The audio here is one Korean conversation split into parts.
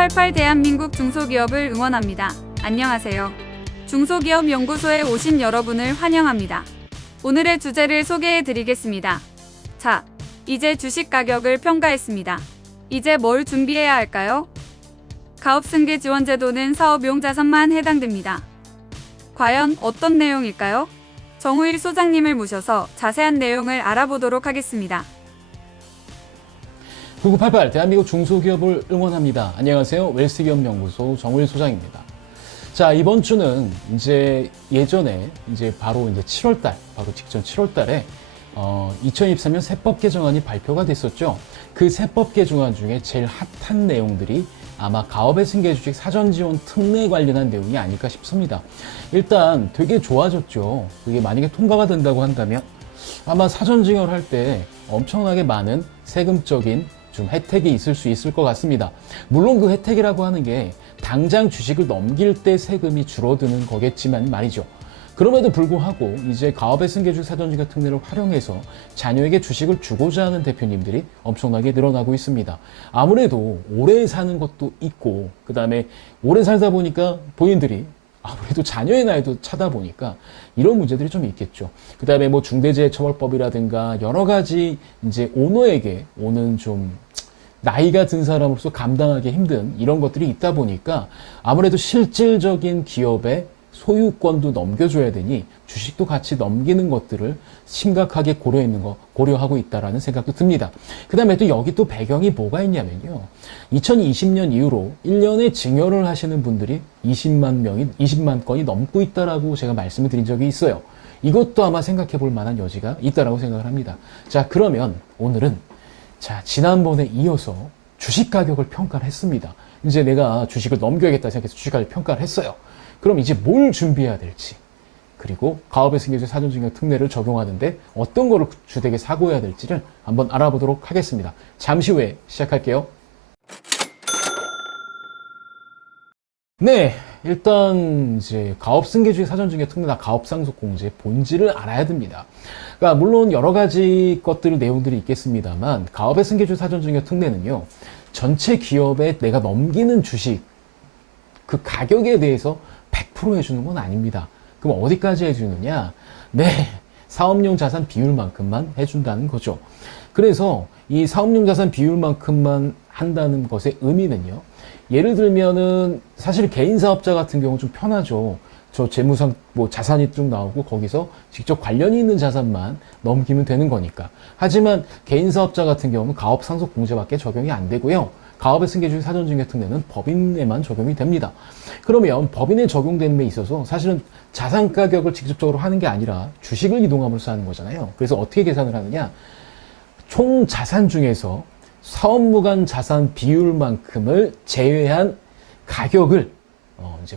1988 대한민국 중소기업을 응원합니다. 안녕하세요. 중소기업연구소에 오신 여러분을 환영합니다. 오늘의 주제를 소개해 드리겠습니다. 자, 이제 주식 가격을 평가했습니다. 이제 뭘 준비해야 할까요? 가업승계 지원 제도는 사업용 자산만 해당됩니다. 과연 어떤 내용일까요? 정우일 소장님을 모셔서 자세한 내용을 알아보도록 하겠습니다. 9988 대한민국 중소기업을 응원합니다. 안녕하세요. 웰스기업연구소 정우일 소장입니다. 자, 이번 주는 예전에 바로 7월달, 바로 직전 7월달에 2023년 세법 개정안이 발표가 됐었죠. 그 세법 개정안 중에 제일 핫한 내용들이 아마 가업의 승계 주식 사전 지원 특례 관련한 내용이 아닐까 싶습니다. 일단 되게 좋아졌죠. 그게 만약에 통과가 된다고 한다면 아마 사전 증여를 할 때 엄청나게 많은 세금적인 좀 혜택이 있을 수 있을 것 같습니다. 물론 그 혜택이라고 하는 게 당장 주식을 넘길 때 세금이 줄어드는 거겠지만 말이죠. 그럼에도 불구하고 이제 가업의 승계주식 사전증여 특례를 활용해서 자녀에게 주식을 주고자 하는 대표님들이 엄청나게 늘어나고 있습니다. 아무래도 오래 사는 것도 있고 그 다음에 오래 살다 보니까 본인들이 아무래도 자녀의 나이도 차다 보니까 이런 문제들이 좀 있겠죠. 그 다음에 뭐 중대재해처벌법이라든가 여러 가지 오너에게 오는 좀 나이가 든 사람으로서 감당하기 힘든 이런 것들이 있다 보니까 아무래도 실질적인 기업의 소유권도 넘겨줘야 되니 주식도 같이 넘기는 것들을 심각하게 고려하고 있다라는 생각도 듭니다. 그 다음에 또 여기 또 배경이 뭐가 있냐면요. 2020년 이후로 1년에 증여를 하시는 분들이 20만 건이 넘고 있다라고 제가 말씀을 드린 적이 있어요. 이것도 아마 생각해 볼 만한 여지가 있다라고 생각을 합니다. 자, 그러면 오늘은 지난번에 이어서 주식 가격을 평가를 했습니다. 이제 내가 주식을 넘겨야겠다 생각해서 주식 가격 평가를 했어요. 그럼 이제 뭘 준비해야 될지, 그리고 가업의 승계주식 사전증여 특례를 적용하는데 어떤 거를 주택에 사고해야 될지를 한번 알아보도록 하겠습니다. 잠시 후에 시작할게요. 네, 일단 가업 승계주식 사전증여 특례나 가업 상속공제 본질을 알아야 됩니다. 그러니까 물론 여러 가지 내용들이 있겠습니다만 가업의 승계주식 사전증여 특례는요, 전체 기업에 내가 넘기는 주식 그 가격에 대해서 100% 해주는 건 아닙니다. 그럼 어디까지 해주느냐? 네, 사업용 자산 비율만큼만 해준다는 거죠. 그래서 이 사업용 자산 비율만큼만 한다는 것의 의미는요. 예를 들면은 사실 개인 사업자 같은 경우는 좀 편하죠. 저 재무상 자산이 쭉 나오고 거기서 직접 관련이 있는 자산만 넘기면 되는 거니까. 하지만 개인 사업자 같은 경우는 가업 상속 공제밖에 적용이 안 되고요. 가업의 승계주식 사전증여 특례는 법인에만 적용이 됩니다. 그러면 법인에 적용되는 데 있어서 사실은 자산 가격을 직접적으로 하는 게 아니라 주식을 이동함으로써 하는 거잖아요. 그래서 어떻게 계산을 하느냐? 총 자산 중에서 사업무관 자산 비율만큼을 제외한 가격을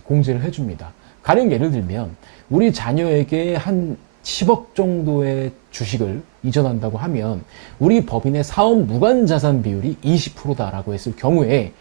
공제를 해줍니다. 가령 예를 들면 우리 자녀에게 한 10억 정도의 주식을 이전한다고 하면 우리 법인의 사업 무관 자산 비율이 20%다라고 했을 경우에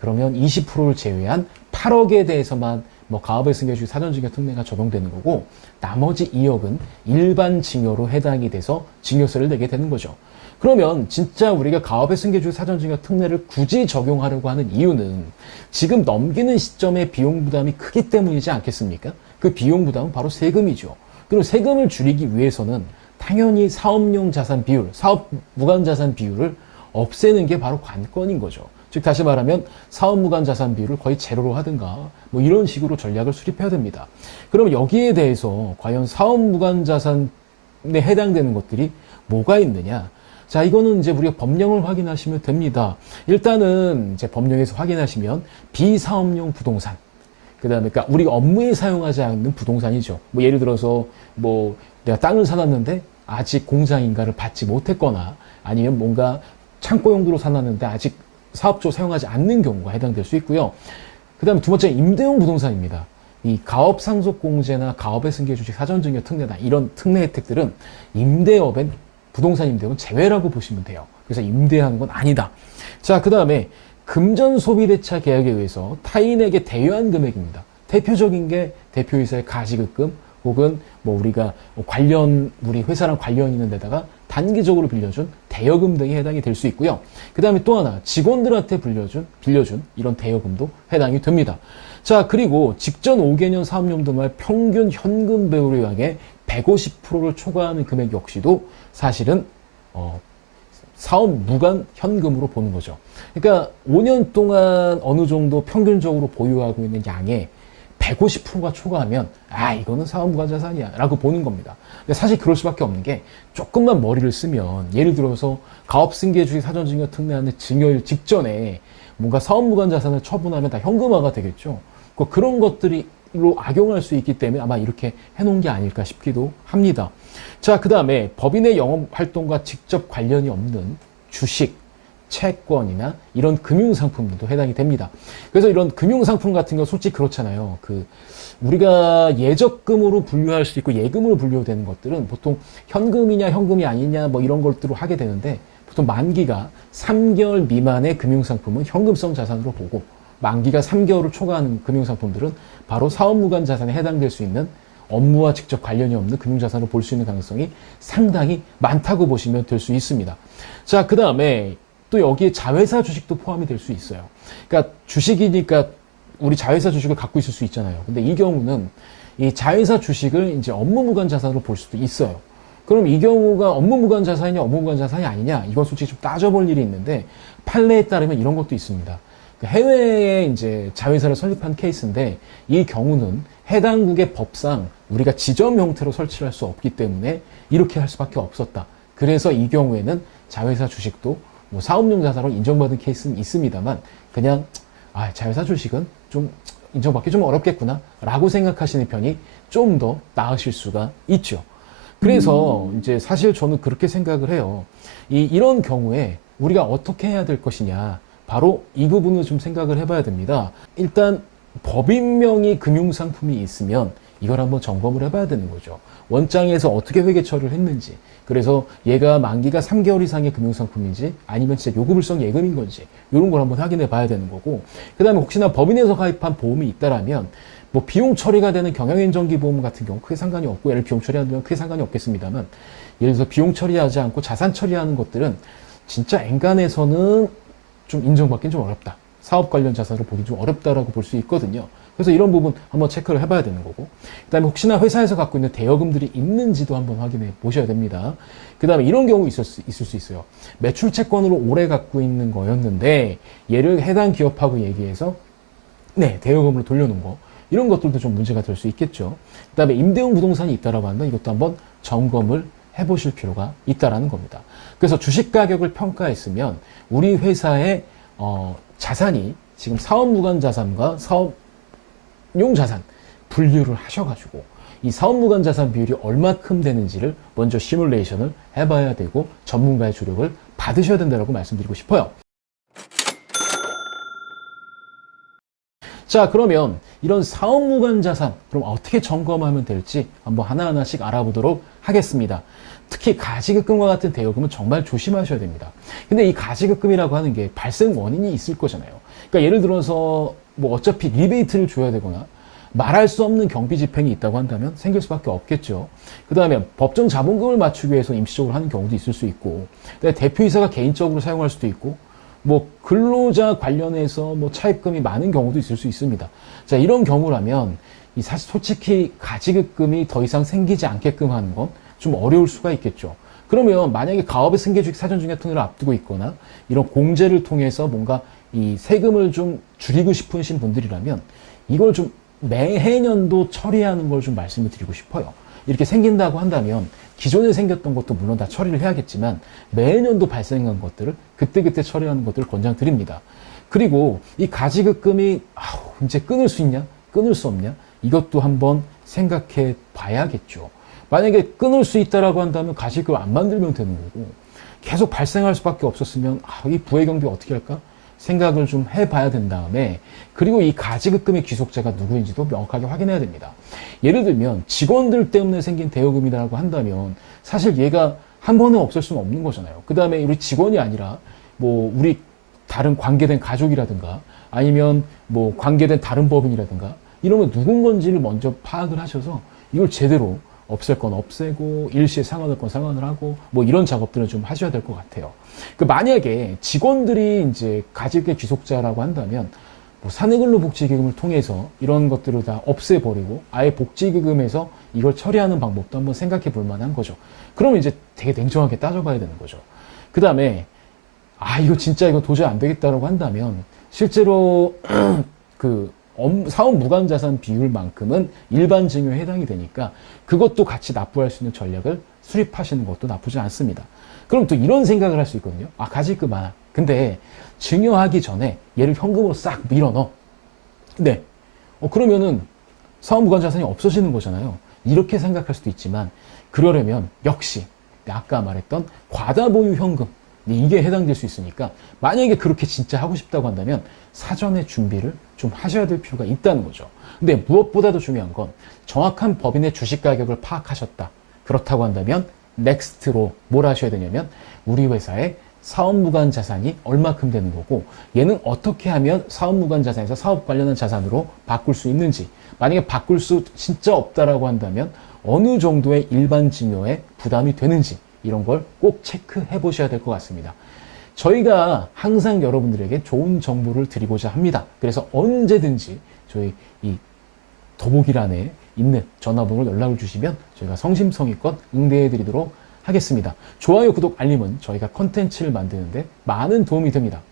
그러면 20%를 제외한 8억에 대해서만 가업의 승계주식 사전증여 특례가 적용되는 거고 나머지 2억은 일반 증여로 해당이 돼서 증여세를 내게 되는 거죠. 그러면 진짜 우리가 가업의 승계주식 사전증여 특례를 굳이 적용하려고 하는 이유는 지금 넘기는 시점에 비용 부담이 크기 때문이지 않겠습니까? 그 비용 부담은 바로 세금이죠. 그리고 세금을 줄이기 위해서는 당연히 사업용 자산 비율, 사업 무관 자산 비율을 없애는 게 바로 관건인 거죠. 즉 다시 말하면 사업 무관 자산 비율을 거의 제로로 하든가 이런 식으로 전략을 수립해야 됩니다. 그럼 여기에 대해서 과연 사업 무관 자산에 해당되는 것들이 뭐가 있느냐? 자, 이거는 우리가 법령을 확인하시면 됩니다. 일단은 법령에서 확인하시면 비사업용 부동산, 그다음에 그러니까 우리가 업무에 사용하지 않는 부동산이죠. 예를 들어서 내가 땅을 사놨는데 아직 공장인가를 받지 못했거나 아니면 뭔가 창고 용도로 사놨는데 아직 사업적으로 사용하지 않는 경우가 해당될 수 있고요. 그다음에 두 번째 임대용 부동산입니다. 이 가업 상속 공제나 가업의 승계 주식 사전증여 특례나 이런 특례 혜택들은 임대업엔 부동산 임대업은 제외라고 보시면 돼요. 그래서 임대하는 건 아니다. 자, 그다음에 금전 소비대차 계약에 의해서 타인에게 대여한 금액입니다. 대표적인 게 대표이사의 가시급금 혹은 우리가 우리 회사랑 관련 있는 데다가 단기적으로 빌려준 대여금 등이 해당이 될 수 있고요. 그 다음에 또 하나, 직원들한테 빌려준 이런 대여금도 해당이 됩니다. 자, 그리고 직전 5개년 사업연도 말 평균 현금 배우량의 150%를 초과하는 금액 역시도 사실은 사업 무관 현금으로 보는 거죠. 그러니까 5년 동안 어느 정도 평균적으로 보유하고 있는 양의 150%가 초과하면 이거는 사업 무관 자산이야 라고 보는 겁니다. 근데 사실 그럴 수밖에 없는 게 조금만 머리를 쓰면, 예를 들어서 가업승계주의 사전증여 특례안의 증여일 직전에 뭔가 사업 무관 자산을 처분하면 다 현금화가 되겠죠. 그런 것들로 악용할 수 있기 때문에 아마 이렇게 해놓은 게 아닐까 싶기도 합니다. 자, 그 다음에 법인의 영업활동과 직접 관련이 없는 주식, 채권이나 이런 금융상품들도 해당이 됩니다. 그래서 이런 금융상품 같은 거 솔직히 그렇잖아요. 우리가 예적금으로 분류할 수 있고 예금으로 분류되는 것들은 보통 현금이냐 현금이 아니냐 뭐 이런 것들로 하게 되는데, 보통 만기가 3개월 미만의 금융상품은 현금성 자산으로 보고, 만기가 3개월을 초과하는 금융상품들은 바로 사업무관 자산에 해당될 수 있는 업무와 직접 관련이 없는 금융자산으로 볼 수 있는 가능성이 상당히 많다고 보시면 될 수 있습니다. 자, 그 다음에 또 여기에 자회사 주식도 포함이 될 수 있어요. 그러니까 주식이니까 우리 자회사 주식을 갖고 있을 수 있잖아요. 근데 이 경우는 이 자회사 주식을 이제 업무무관 자산으로 볼 수도 있어요. 그럼 이 경우가 업무무관 자산이냐 업무무관 자산이 아니냐, 이건 솔직히 좀 따져볼 일이 있는데, 판례에 따르면 이런 것도 있습니다. 해외에 이제 자회사를 설립한 케이스인데, 이 경우는 해당국의 법상 우리가 지점 형태로 설치를 할 수 없기 때문에 이렇게 할 수밖에 없었다. 그래서 이 경우에는 자회사 주식도 뭐 사업용 자산으로 인정받은 케이스는 있습니다만, 그냥 자회사 주식은 좀 인정받기 좀 어렵겠구나 라고 생각하시는 편이 좀 더 나으실 수가 있죠. 그래서 이제 사실 저는 그렇게 생각을 해요. 이런 경우에 우리가 어떻게 해야 될 것이냐, 바로 이 부분을 좀 생각을 해봐야 됩니다. 일단 법인명의 금융상품이 있으면 이걸 한번 점검을 해봐야 되는 거죠. 원장에서 어떻게 회계 처리를 했는지, 그래서 얘가 만기가 3개월 이상의 금융상품인지 아니면 진짜 요구불성 예금인 건지, 이런 걸 한번 확인해 봐야 되는 거고, 그 다음에 혹시나 법인에서 가입한 보험이 있다라면 뭐 비용 처리가 되는 경영행정기보험 같은 경우 크게 상관이 없고, 얘를 비용 처리하면 크게 상관이 없겠습니다만, 예를 들어서 비용 처리하지 않고 자산 처리하는 것들은 진짜 엔간에서는 좀 인정받기는 좀 어렵다, 사업 관련 자산으로 보기 좀 어렵다라고 볼 수 있거든요. 그래서 이런 부분 한번 체크를 해봐야 되는 거고, 그 다음에 혹시나 회사에서 갖고 있는 대여금들이 있는지도 한번 확인해 보셔야 됩니다. 그 다음에 이런 경우 있을 수 있어요. 매출 채권으로 오래 갖고 있는 거였는데 얘를 해당 기업하고 얘기해서 대여금으로 돌려놓은 거, 이런 것들도 좀 문제가 될 수 있겠죠. 그 다음에 임대용 부동산이 있다라고 한다, 이것도 한번 점검을 해보실 필요가 있다라는 겁니다. 그래서 주식 가격을 평가했으면 우리 회사의 자산이 지금 사업무관 자산과 사업용 자산 분류를 하셔가지고 이 사업무관 자산 비율이 얼마큼 되는지를 먼저 시뮬레이션을 해봐야 되고, 전문가의 조력을 받으셔야 된다고 말씀드리고 싶어요. 자, 그러면 이런 사업무관 자산 그럼 어떻게 점검하면 될지 한번 하나하나씩 알아보도록 하겠습니다. 특히 가지급금과 같은 대여금은 정말 조심하셔야 됩니다. 근데 이 가지급금이라고 하는 게 발생 원인이 있을 거잖아요. 그러니까 예를 들어서 뭐 어차피 리베이트를 줘야 되거나 말할 수 없는 경비 집행이 있다고 한다면 생길 수밖에 없겠죠. 그 다음에 법정 자본금을 맞추기 위해서 임시적으로 하는 경우도 있을 수 있고, 대표이사가 개인적으로 사용할 수도 있고, 뭐 근로자 관련해서 뭐 차입금이 많은 경우도 있을 수 있습니다. 자, 이런 경우라면 사실 솔직히 가지급금이 더 이상 생기지 않게끔 하는 건 좀 어려울 수가 있겠죠. 그러면 만약에 가업의 승계주식 사전증여 특례를 앞두고 있거나 이런 공제를 통해서 뭔가 이 세금을 좀 줄이고 싶으신 분들이라면 이걸 좀 매해년도 처리하는 걸 좀 말씀을 드리고 싶어요. 이렇게 생긴다고 한다면 기존에 생겼던 것도 물론 다 처리를 해야겠지만 매년도 발생한 것들을 그때그때 처리하는 것들을 권장드립니다. 그리고 이 가지급금이 이제 끊을 수 있냐 끊을 수 없냐, 이것도 한번 생각해 봐야겠죠. 만약에 끊을 수 있다라고 한다면 가지급을 안 만들면 되는 거고, 계속 발생할 수밖에 없었으면 이 부의 경비 어떻게 할까 생각을 좀 해봐야 된 다음에, 그리고 이 가지급금의 귀속자가 누구인지도 명확하게 확인해야 됩니다. 예를 들면 직원들 때문에 생긴 대여금이라고 한다면 사실 얘가 한 번에 없앨 수는 없는 거잖아요. 그 다음에 우리 직원이 아니라 뭐 우리 다른 관계된 가족이라든가 아니면 뭐 관계된 다른 법인이라든가 이러면 누군 건지를 먼저 파악을 하셔서 이걸 제대로 없앨 건 없애고 일시에 상환할 건 상환을 하고 뭐 이런 작업들은 좀 하셔야 될 것 같아요. 그 만약에 직원들이 이제 가직의 귀속자라고 한다면 뭐 사내근로복지기금을 통해서 이런 것들을 다 없애버리고 아예 복지기금에서 이걸 처리하는 방법도 한번 생각해 볼 만한 거죠. 그러면 이제 되게 냉정하게 따져봐야 되는 거죠. 그 다음에 이거 진짜 이거 도저히 안 되겠다라고 한다면 실제로 그 사업 무관자산 비율만큼은 일반 증여에 해당이 되니까 그것도 같이 납부할 수 있는 전략을 수립하시는 것도 나쁘지 않습니다. 그럼 또 이런 생각을 할 수 있거든요. 가지금 많아. 근데 증여하기 전에 얘를 현금으로 싹 밀어넣어. 네. 그러면은 사업 무관자산이 없어지는 거잖아요. 이렇게 생각할 수도 있지만 그러려면 역시 아까 말했던 과다보유 현금 이게 해당될 수 있으니까 만약에 그렇게 진짜 하고 싶다고 한다면 사전에 준비를 좀 하셔야 될 필요가 있다는 거죠. 근데 무엇보다도 중요한 건 정확한 법인의 주식 가격을 파악하셨다. 그렇다고 한다면 넥스트로 뭘 하셔야 되냐면 우리 회사의 사업무관 자산이 얼마큼 되는 거고 얘는 어떻게 하면 사업무관 자산에서 사업 관련한 자산으로 바꿀 수 있는지 만약에 바꿀 수 진짜 없다라고 한다면 어느 정도의 일반 증여에 부담이 되는지 이런 걸 꼭 체크해 보셔야 될 것 같습니다. 저희가 항상 여러분들에게 좋은 정보를 드리고자 합니다. 그래서 언제든지 저희 이 더보기란에 있는 전화번호로 연락을 주시면 저희가 성심성의껏 응대해 드리도록 하겠습니다. 좋아요, 구독, 알림은 저희가 컨텐츠를 만드는데 많은 도움이 됩니다.